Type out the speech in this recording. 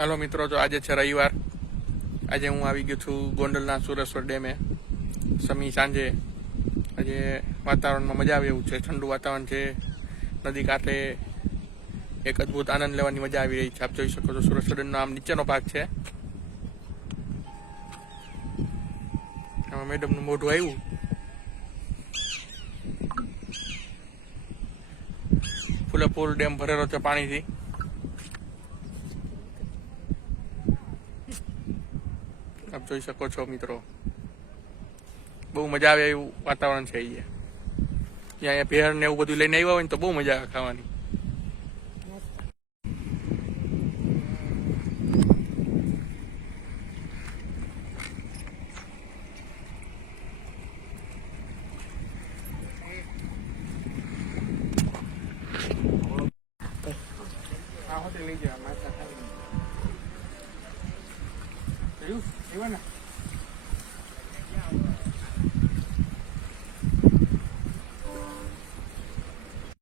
હાલો મિત્રો તો આજે છે રવિવાર. આજે હું આવી ગયો છું ગોંડલના સુરેશ્વર ડેમે. સમી સાંજે આજે વાતાવરણમાં મજા આવે એવું છે. ઠંડુ વાતાવરણ છે. નદી કાંઠે એક અદ્ભુત આનંદ લેવાની મજા આવી રહી છે. આપ જોઈ શકો છો સુરેશ્વર ડેમનો આમ નીચેનો ભાગ છે. આમાં મેડમનું મોઢું આવ્યું. ફૂલે ફૂલ ડેમ ભરેલો છે પાણીથી. આપ જોઈ શકો છો મિત્રો. બહુ મજા આવે એવું વાતાવરણ છે અહીંયા. અહીંયા ભેળ ને એવું બધું લઈને આવ્યા હોય ને તો બહુ મજા આવે ખાવાની. લઈ જવા માતા. Ayúdame,